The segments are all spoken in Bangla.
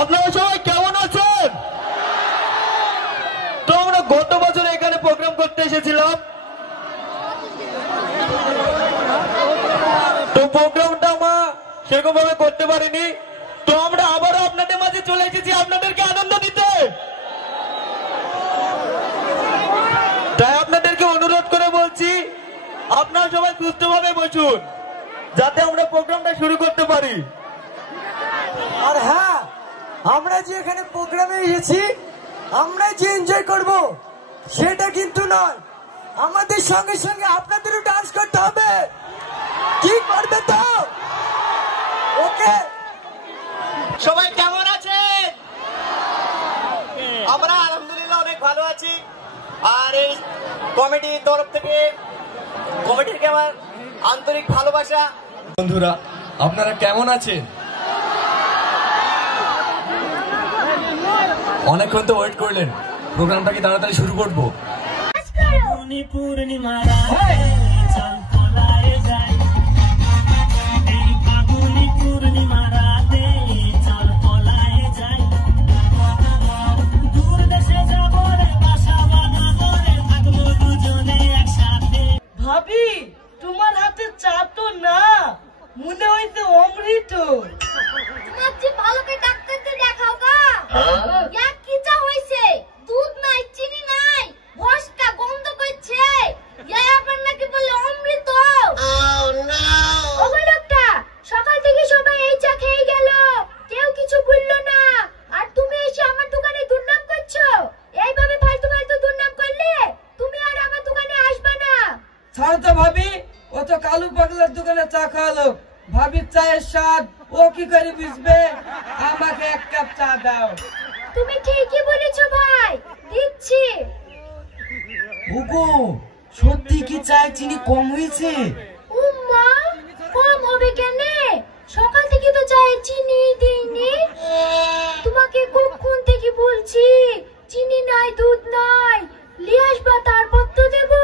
আপনারা সবাই কেমন আছেন? তো আমরা গত বছর এখানে প্রোগ্রাম করতে এসেছিলাম, তো প্রোগ্রামটা আমরা সেরকম ভাবে করতে পারিনি। তো আমরা আবারও আপনাদের মাঝে চলে এসেছি আপনাদেরকে আনন্দ দিতে। তাই আপনাদেরকে অনুরোধ করে বলছি, আপনারা সবাই সুস্থভাবে বসুন যাতে আমরা প্রোগ্রামটা শুরু করতে পারি। আর হ্যাঁ, আমরা যে এখানে প্রোগ্রামে এসেছি, আমরা যে এনজয় করব সেটা কিন্তু নয়, আমাদের সঙ্গে সঙ্গে আপনাদেরও ডান্স করতে হবে। কি করবে তো? ওকে, সবাই কেমন আছেন? আমরা আলহামদুলিল্লাহ অনেক ভালো আছি। আর এই কমিটির তরফ থেকে কমিটিকে আমার আন্তরিক ভালোবাসা। বন্ধুরা, আপনারা কেমন আছেন? অনেকক্ষণ তো ওয়েট করলেন, প্রোগ্রামটা কি তাড়াতাড়ি শুরু করবো? ভাবি, তোমার হাতে চা তো না, মনে হইতে অমৃত। তোমার যে ভালোকে ডাক্তারকে দেখাও গা। এক কি চা হইছে? দুধ নাই, চিনি নাই, ভস্কা গন্ধ করছে। এই আবার নাকি বলে অমৃত। ওগো লোকটা, সকাল থেকে সবাই এই চা খেয়ে গেল, কেউ কিছু বললো না, আর তুমি এসে আমার দোকানে দুর্নাম করছো। এইভাবে ফালতু ফালতু দুর্নাম করলে তুমি আর আমার দোকানে আসবে না। ছাড় তো ভাবি, ও তো কালু পাগলার দোকানে চা খাওয়ালো। ভাবির চায়ের স্বাদ ও কি করে বুঝবে? আমাকে এক কাপ চা দাও। তুমি ঠিকই বলেছো ভাই, দিচ্ছি। ওগো, সত্যি কি চায় চিনি কম হয়েছে? উম্মা, কম হবে কেন? সকাল থেকে তো চায়ে চিনি দিইনি। তোমাকে কখন থেকে বলছি চিনি নাই, দুধ নাই, নিয়ে আসবা, তারপর তো দেবো।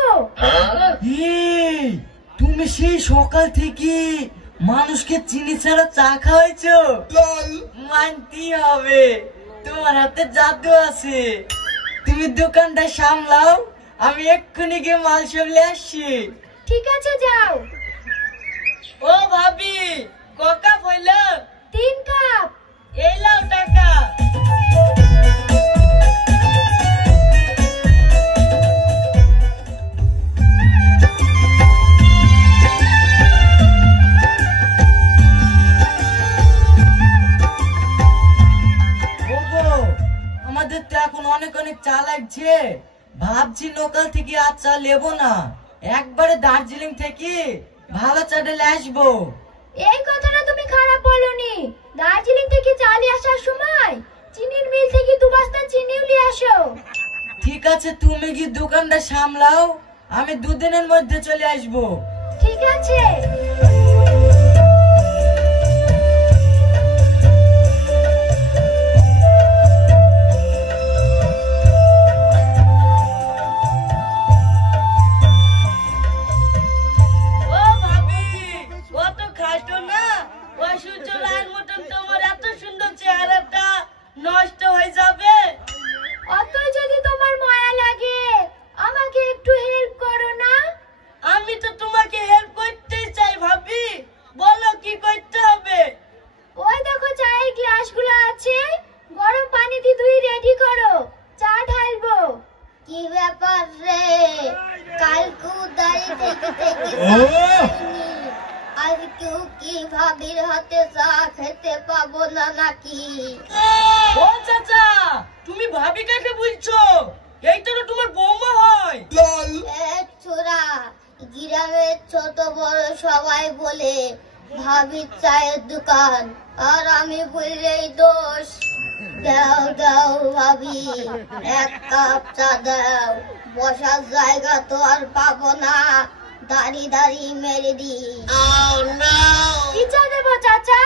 এই, তুমি সেই সকাল থেকে মানুষকে চিনি ছাড়া চা খাওয়াইছো? মানতেই হবে, তোমার হাতে জাদু আছে। তুমি দোকানটা সামলাও, আমি এক্ষুনি গিয়ে মাল সব নিয়ে আসছি। ঠিক আছে, যাও। ও ভাবি, ক কাপ হইল? 3 কাপ। এই লাও টাকা। আমাদের তো এখন অনেক অনেক চা লাগছে, ভাবছি লোকাল থেকে আর চা নেবো না, একবারে দার্জিলিং থেকে ভালো চাটা নিয়ে আসবো। এই কথাটা তুমি খারাপ বলনি। দার্জিলিং থেকে চাল আসার সময় চিনির মিল থেকে 2 বস্তা চিনিও নিয়ে আসো। ঠিক আছে, তুমি কি দোকানটা সামলাও, আমি 2 দিনের মধ্যে চলে আসবো। ঠিক আছে। ও ভাবি, ও তো খাটো না, ও সুচলার মতন তোমার এত সুন্দর চেহারাটা নষ্ট হয়ে যাবে। অতই যদি তোমার মায়া লাগে, আমাকে একটু হেল্প করো না। আমি তো তোমাকে হেল্প করতেই চাই ভাবি, বলো কি করতে হবে? ওই দেখো চায়ের গ্লাসগুলো আছে, গরম পানি দিয়ে ধুই রেডি করো, চা ঢালবো। কি ব্যাপার রে, কালকে দাঁড়িয়ে থেকে থেকে আর কেউ কি ভাবির হাতে চা খেতে পাবো না নাকি? ও চাচা, তুমি ভাবি কাকে বলছো? এইটা তো তোমার বৌমা হয়। ছোড়া, গ্রামের ছোট বড় সবাই বলে ভাবির চায়ের দোকান, আর আমি বললেই দোষ। দাও দাও ভাবি, 1 কাপ চা দাও। বসার জায়গা তো আর পাবো না, দাঁড়িয়ে দাঁড়িয়ে মেরে দি। কি চা দেবো চাচা?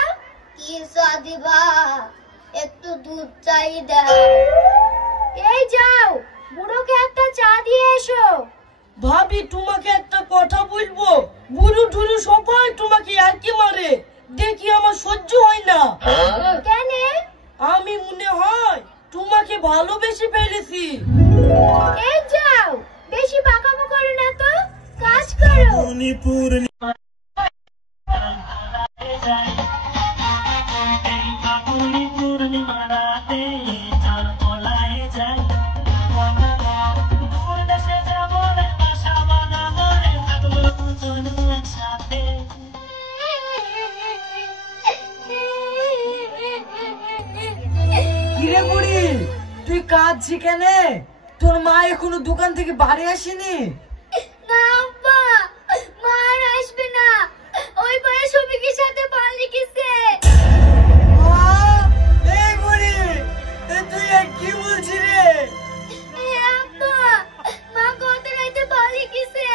কি চা দিবা? একটু দুধ চাই দাও। এই যাও, বুড়োকে একটা চা দিয়ে এসো। ভাবি, তোমাকে একটা কথা বলবো, বুড়ো ঠুরু সবাই তোমাকে আর কি মারে, দেখি আমার সহ্য হয় না। কেন? আমি তোমাকে ভালোবেসে ফেলেছি। এই যাও, বেশি পাকামো করো না তো, কাজ করো। কিরে বুড়ি, তুই কাঁদছি কেন? তোর মা এখনো দোকান থেকে বাড়ি আসেনি? না আব্বা, মা আর আসবে না, ওই পাড়া সবিকের সাথে পালিয়ে গেছে। এই বুড়ি, তুই আর কি বলছিস রে? আব্বা, মা কত রাতে পালিয়ে গেছে।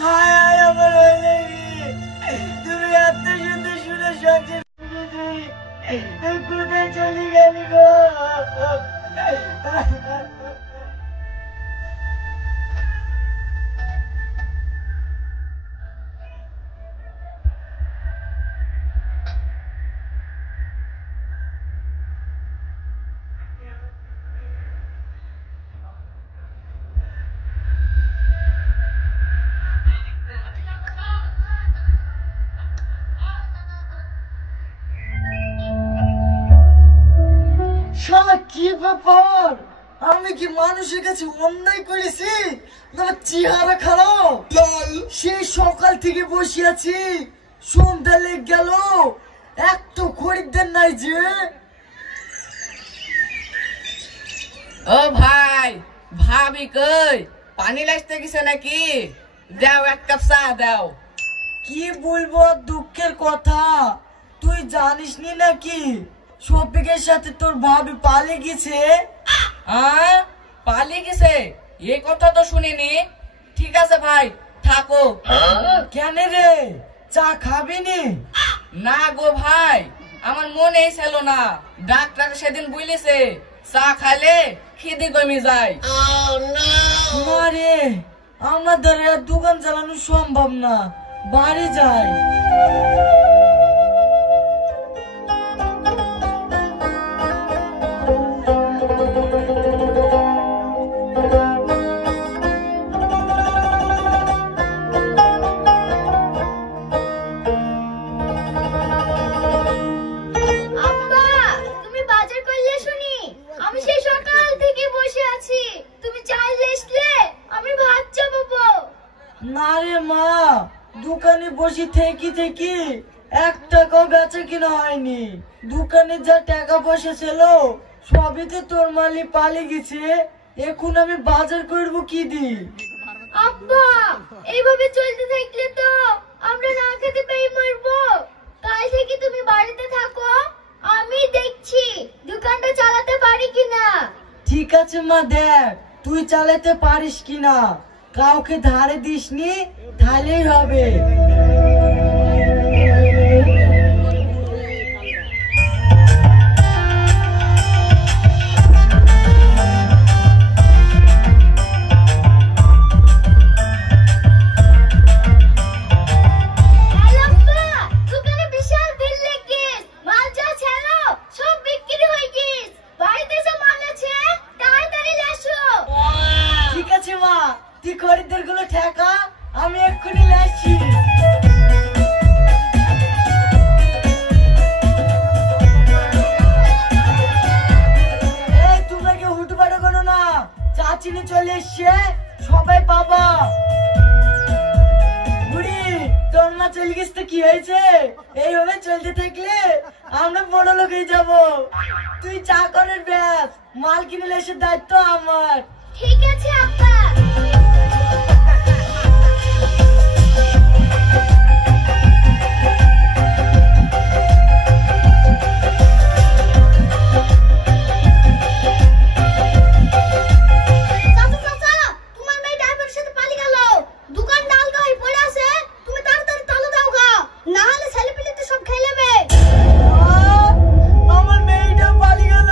হায় হায় আমার হয়ে তুমি এত সুন্দর সুন্দর সংসার কোথায় চলে গেলি গো? শালা কি ব্যাপার? আমি কি মানুষের কাছে অন্যায় করেছি? না চেহারা খারাপ? সেই সকাল থেকে বসে আছি, সন্ধ্যা লেগে গেল, এক তো খরিদ্দার নাই যে। ও ভাই, ভাবি কই? পানি লাগতে গেছে নাকি? দাও এক কাপ চা দাও। কি বলবো আর দুঃখের কথা, তুই জানিস নি নাকি শফিকের সাথে তোর ভাবি পালিয়ে গেছে? পালিয়ে গেছে? এই কথা তো শুনিনি। ঠিক আছে ভাই, থাকো। কেন রে, চা খাবি নি? না গো ভাই, আমার মনেই ছিল না। ডাক্তার সেদিন বলেছে চা খাইলে খিদে কমে যায়। না রে, আমার দ্বারা আর দোকান চালানো সম্ভব না, বাড়ি যাই। আব্বা, তুমি বাজার করলে শুনি? আমি সেই সকাল থেকে বসে আছি, তুমি চাইলে আসলে আমি ভাত চাপাবো। না রে মা, দোকানে বসে থেকে থেকে 1 টাকাও বেচা কিনা হয়নি। দোকানে যা টাকা পয়সা ছিল সবই তো তোর মালি পালিয়ে গেছে, এখন আমি বাজার করবো কি দি? আব্বা, এইভাবে চলতে থাকলে তো আমরা না খেতে পেয়ে মরবো। কাল থেকে তুমি বাড়িতে থাকো, আমি দেখছি দোকানটা চালাতে পারি কিনা। ঠিক আছে মা, দেখ তুই চালাতে পারিস কিনা, কাউকে ধারে দিসনি, তাহলেই হবে। দোকানে বিশাল ভিড় লেগেছে, মাল যা ছিল সব বিক্রি হয়ে গেছে। বাড়িতে যে মাল আছে তাড়াতাড়ি এসো। ঠিক আছে মা, তুই খরিদ্দার গুলো ঠেকা, আমি এক্ষুনি আসছি। এই তোমরা কেউ হুটপাটা করো না, চা চিনি চলে এসছে, সবাই পাবা। বুড়ি, তোর মা চলে গেছে তো কি হয়েছে? এইভাবে চলতে থাকলে আমরা বড় লোক হয়ে যাবো। তুই চা করার ব্যাস, মাল কিনে এসে দায়িত্ব আমার। ঠিক আছে আব্বা। চাচা, চাচা, তোমার মেয়ে ড্রাইভারের সাথে পালিয়ে গেল। দোকান ডালগা হয়ে পড়ে আছে, তুমি তাড়াতাড়ি তালা দাও গা, না হলে ছেলেপিলেতে সব খেয়ে নেবে। আমার মেয়েটা পালিয়ে গেল,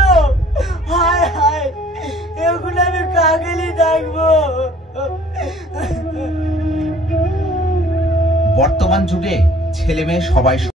হায় হায়, এখন আমি কাকেলি দেখবো। বর্তমান যুগে ছেলে মেয়ে সবাই